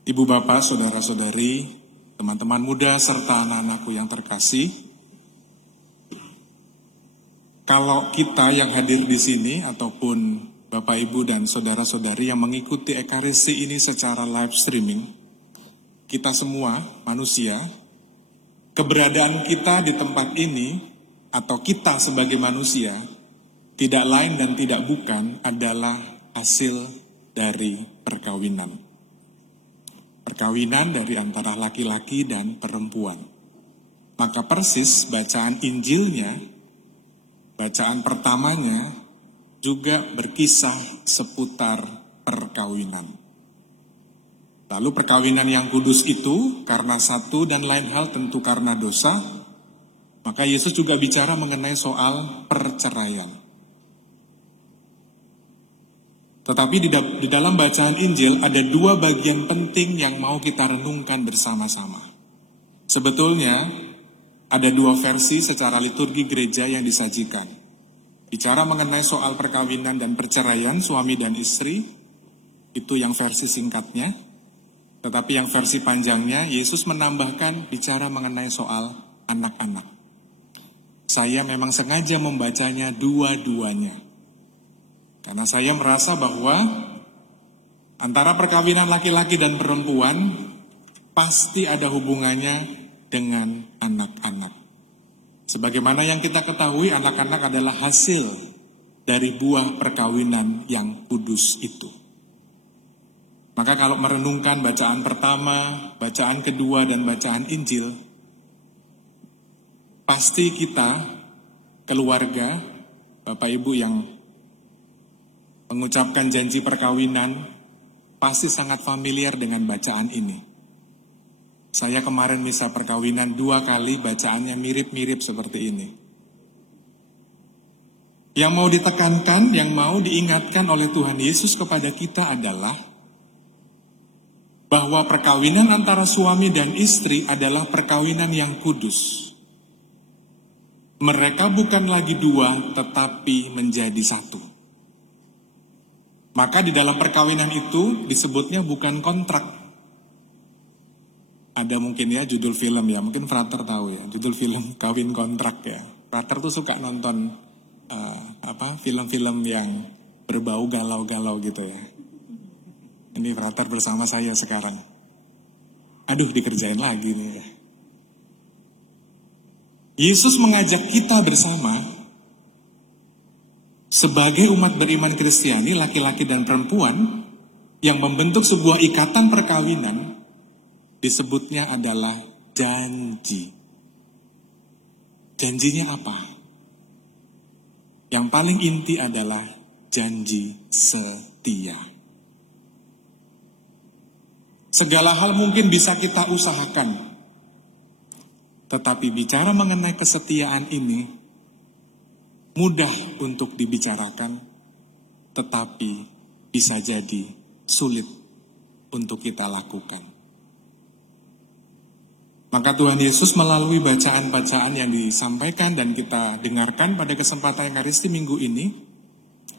Ibu bapak, saudara-saudari, teman-teman muda, serta anak-anakku yang terkasih, kalau kita yang hadir di sini ataupun bapak ibu dan saudara-saudari yang mengikuti Ekaristi ini secara live streaming, kita semua manusia, keberadaan kita di tempat ini atau kita sebagai manusia tidak lain dan tidak bukan adalah hasil dari perkawinan. Perkawinan dari antara laki-laki dan perempuan. Maka persis bacaan Injilnya, bacaan pertamanya juga berkisah seputar perkawinan. Lalu perkawinan yang kudus itu karena satu dan lain hal tentu karena dosa, maka Yesus juga bicara mengenai soal perceraian. Tetapi di dalam bacaan Injil ada dua bagian penting yang mau kita renungkan bersama-sama. Sebetulnya ada dua versi secara liturgi gereja yang disajikan. Bicara mengenai soal perkawinan dan perceraian suami dan istri, itu yang versi singkatnya. Tetapi yang versi panjangnya, Yesus menambahkan bicara mengenai soal anak-anak. Saya memang sengaja membacanya dua-duanya. Karena saya merasa bahwa antara perkawinan laki-laki dan perempuan pasti ada hubungannya dengan anak-anak. Sebagaimana yang kita ketahui, anak-anak adalah hasil dari buah perkawinan yang kudus itu. Maka kalau merenungkan bacaan pertama, bacaan kedua, dan bacaan Injil, pasti kita, keluarga, Bapak Ibu yang mengucapkan janji perkawinan, pasti sangat familiar dengan bacaan ini. Saya kemarin misa perkawinan 2 kali, bacaannya mirip-mirip seperti ini. Yang mau ditekankan, yang mau diingatkan oleh Tuhan Yesus kepada kita adalah bahwa perkawinan antara suami dan istri adalah perkawinan yang kudus. Mereka bukan lagi dua, tetapi menjadi satu. Maka di dalam perkawinan itu disebutnya bukan kontrak. Ada mungkin ya judul film ya, mungkin Frater tahu ya, judul film Kawin Kontrak ya. Frater tuh suka nonton film-film yang berbau galau-galau gitu ya. Ini Frater bersama saya sekarang. Aduh, dikerjain lagi nih ya. Yesus mengajak kita bersama sebagai umat beriman Kristiani, laki-laki dan perempuan yang membentuk sebuah ikatan perkawinan, disebutnya adalah janji. Janjinya apa? Yang paling inti adalah janji setia. Segala hal mungkin bisa kita usahakan, tetapi bicara mengenai kesetiaan ini mudah untuk dibicarakan, tetapi bisa jadi sulit untuk kita lakukan. Maka Tuhan Yesus melalui bacaan-bacaan yang disampaikan dan kita dengarkan pada kesempatan Ekaristi minggu ini,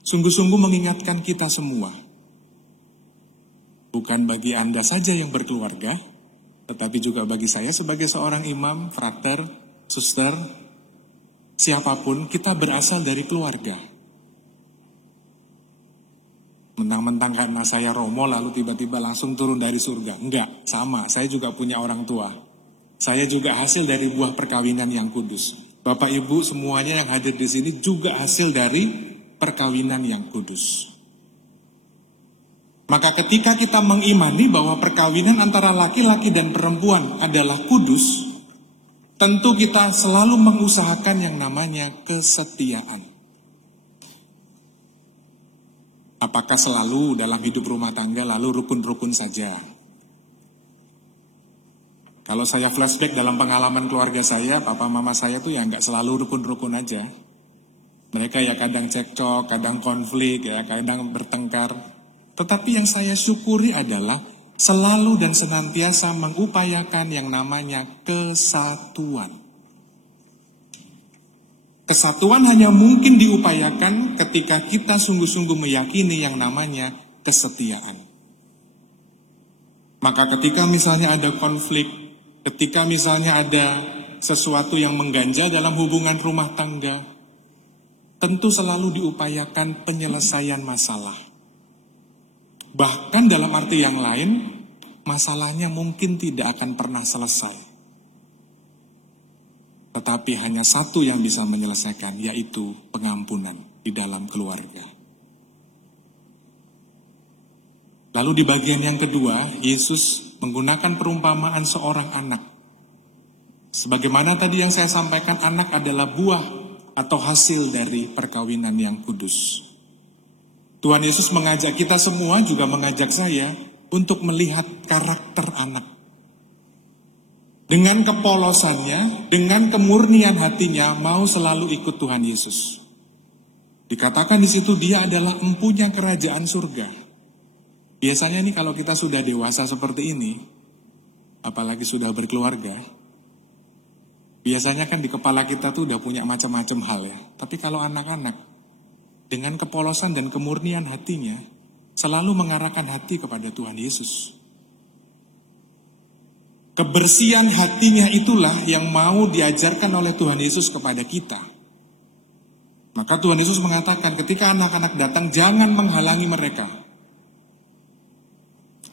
sungguh-sungguh mengingatkan kita semua. Bukan bagi Anda saja yang berkeluarga, tetapi juga bagi saya sebagai seorang imam, frater, suster, siapapun, kita berasal dari keluarga. Mentang-mentang karena saya Romo lalu tiba-tiba langsung turun dari surga. Enggak, sama, saya juga punya orang tua. Saya juga hasil dari buah perkawinan yang kudus. Bapak Ibu semuanya yang hadir di sini juga hasil dari perkawinan yang kudus. Maka ketika kita mengimani bahwa perkawinan antara laki-laki dan perempuan adalah kudus, tentu kita selalu mengusahakan yang namanya kesetiaan. Apakah selalu dalam hidup rumah tangga lalu rukun-rukun saja? Kalau saya flashback dalam pengalaman keluarga saya, papa mama saya tuh ya nggak selalu rukun-rukun aja. Mereka ya kadang cekcok, kadang konflik, ya kadang bertengkar. Tetapi yang saya syukuri adalah selalu dan senantiasa mengupayakan yang namanya kesatuan. Kesatuan hanya mungkin diupayakan ketika kita sungguh-sungguh meyakini yang namanya kesetiaan. Maka ketika misalnya ada konflik, ketika misalnya ada sesuatu yang mengganjal dalam hubungan rumah tangga, tentu selalu diupayakan penyelesaian masalah. Bahkan dalam arti yang lain, masalahnya mungkin tidak akan pernah selesai. Tetapi hanya satu yang bisa menyelesaikan, yaitu pengampunan di dalam keluarga. Lalu di bagian yang kedua, Yesus menggunakan perumpamaan seorang anak. Sebagaimana tadi yang saya sampaikan, anak adalah buah atau hasil dari perkawinan yang kudus. Tuhan Yesus mengajak kita semua, juga mengajak saya untuk melihat karakter anak. Dengan kepolosannya, dengan kemurnian hatinya, mau selalu ikut Tuhan Yesus. Dikatakan di situ dia adalah empunya kerajaan surga. Biasanya nih kalau kita sudah dewasa seperti ini, apalagi sudah berkeluarga, biasanya kan di kepala kita tuh udah punya macam-macam hal ya. Tapi kalau anak-anak, dengan kepolosan dan kemurnian hatinya, selalu mengarahkan hati kepada Tuhan Yesus. Kebersihan hatinya itulah yang mau diajarkan oleh Tuhan Yesus kepada kita. Maka Tuhan Yesus mengatakan ketika anak-anak datang, jangan menghalangi mereka.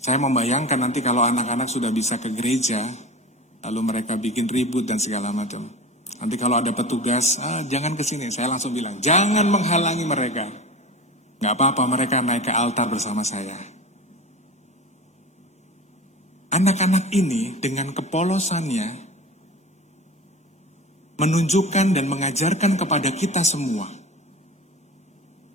Saya membayangkan nanti kalau anak-anak sudah bisa ke gereja, lalu mereka bikin ribut dan segala macam. Nanti kalau ada petugas, jangan ke sini. Saya langsung bilang, jangan menghalangi mereka. Gak apa-apa, mereka naik ke altar bersama saya. Anak-anak ini dengan kepolosannya menunjukkan dan mengajarkan kepada kita semua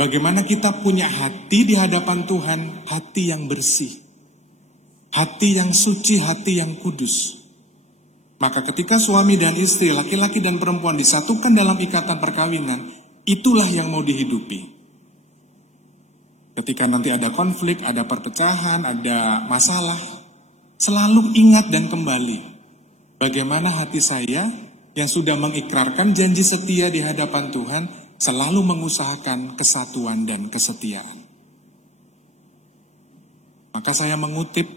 bagaimana kita punya hati di hadapan Tuhan, hati yang bersih, hati yang suci, hati yang kudus. Maka ketika suami dan istri, laki-laki dan perempuan disatukan dalam ikatan perkawinan, itulah yang mau dihidupi. Ketika nanti ada konflik, ada perpecahan, ada masalah, selalu ingat dan kembali bagaimana hati saya yang sudah mengikrarkan janji setia di hadapan Tuhan selalu mengusahakan kesatuan dan kesetiaan. Maka saya mengutip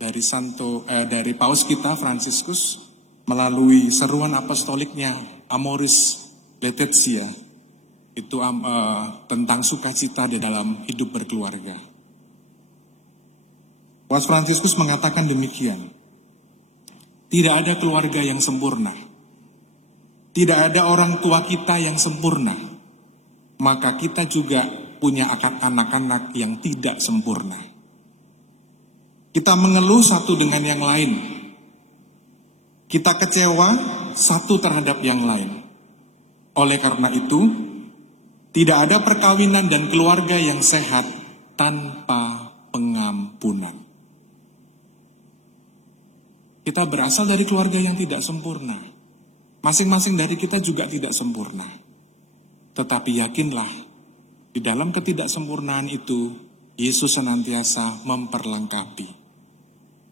dari Paus kita Fransiskus melalui seruan apostoliknya Amoris Laetitia, itu tentang sukacita di dalam hidup berkeluarga. Paus Fransiskus mengatakan demikian, tidak ada keluarga yang sempurna, tidak ada orang tua kita yang sempurna, maka kita juga punya anak-anak yang tidak sempurna. Kita mengeluh satu dengan yang lain. Kita kecewa satu terhadap yang lain. Oleh karena itu, tidak ada perkawinan dan keluarga yang sehat tanpa pengampunan. Kita berasal dari keluarga yang tidak sempurna. Masing-masing dari kita juga tidak sempurna. Tetapi yakinlah, di dalam ketidaksempurnaan itu, Yesus senantiasa memperlengkapi.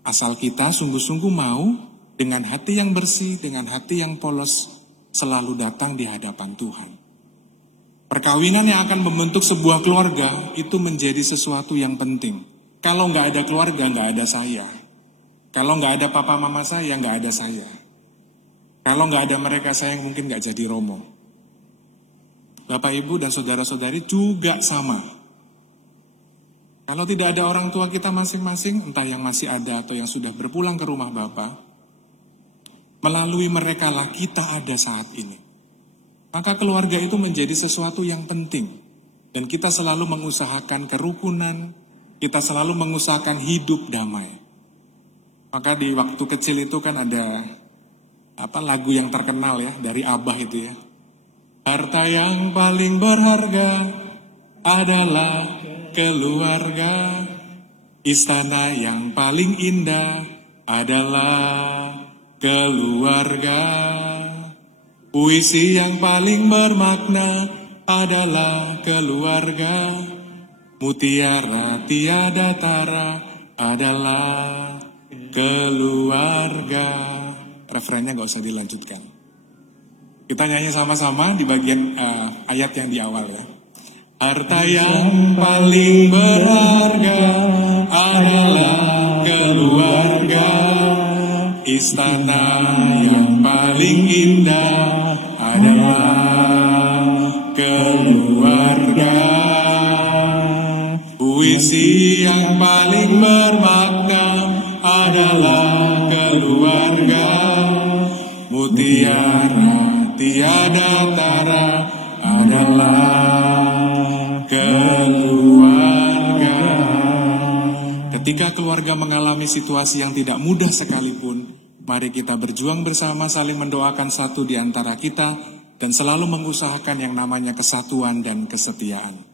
Asal kita sungguh-sungguh mau dengan hati yang bersih, dengan hati yang polos, selalu datang di hadapan Tuhan. Perkawinan yang akan membentuk sebuah keluarga itu menjadi sesuatu yang penting. Kalau nggak ada keluarga, nggak ada saya. Kalau nggak ada papa mama saya, nggak ada saya. Kalau nggak ada mereka, saya mungkin nggak jadi Romo. Bapak, Ibu, dan saudara-saudari juga sama. Kalau tidak ada orang tua kita masing-masing, entah yang masih ada atau yang sudah berpulang ke rumah Bapa, melalui mereka lah kita ada saat ini. Maka keluarga itu menjadi sesuatu yang penting. Dan kita selalu mengusahakan kerukunan, kita selalu mengusahakan hidup damai. Maka di waktu kecil itu kan ada lagu yang terkenal ya, dari Abah itu ya. Harta yang paling berharga adalah keluarga, istana yang paling indah adalah keluarga, puisi yang paling bermakna adalah keluarga, mutiara tiada tara adalah keluarga. Referennya gak usah dilanjutkan. Kita nyanyi sama-sama di bagian ayat yang di awal ya. Harta yang paling berharga adalah keluarga. istana yang paling indah adalah keluarga. Puisi yang paling bermakna adalah keluarga. Mutiara tiada tara adalah keluarga. Ketika keluarga mengalami situasi yang tidak mudah sekalipun, mari kita berjuang bersama, saling mendoakan satu di antara kita, dan selalu mengusahakan yang namanya kesatuan dan kesetiaan.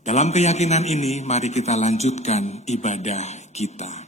Dalam keyakinan ini, mari kita lanjutkan ibadah kita.